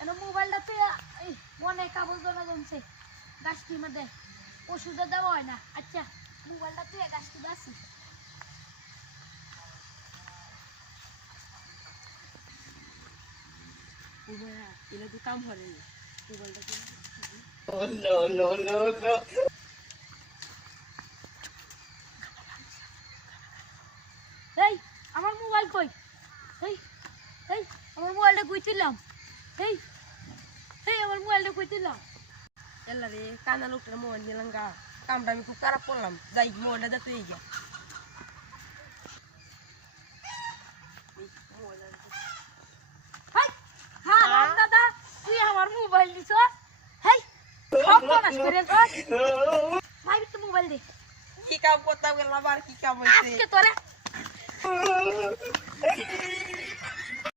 এনে মোবাইলটাতে অনেক কাগজ জমছে গাছটির মধ্যে ওষুধে দেওয়া হয় না। আচ্ছা মোবাইলটা তুই গাছটি বাসি এলে তো কাম হরে মোবাইলটা এই আমার মোবাইল কই? এই এই আমার মোবাইলটা কই দিলাম? এই এই আমার মোবাইলটা কই দিলাম? এলা রে কানা লোকটার মোবাইল নিলাম গা কামটা আমি খুব খারাপ করলাম যাই মোবাইলটা দেখতে এই গা হ্যাঁ দাদা তুই আমার মোবাইল দিছ? হেই সব বনাস করে তো ভাই তো মোবাইল দে। কি কাম করতে গেলাম আর কি কাম হইছে আজকে তোরে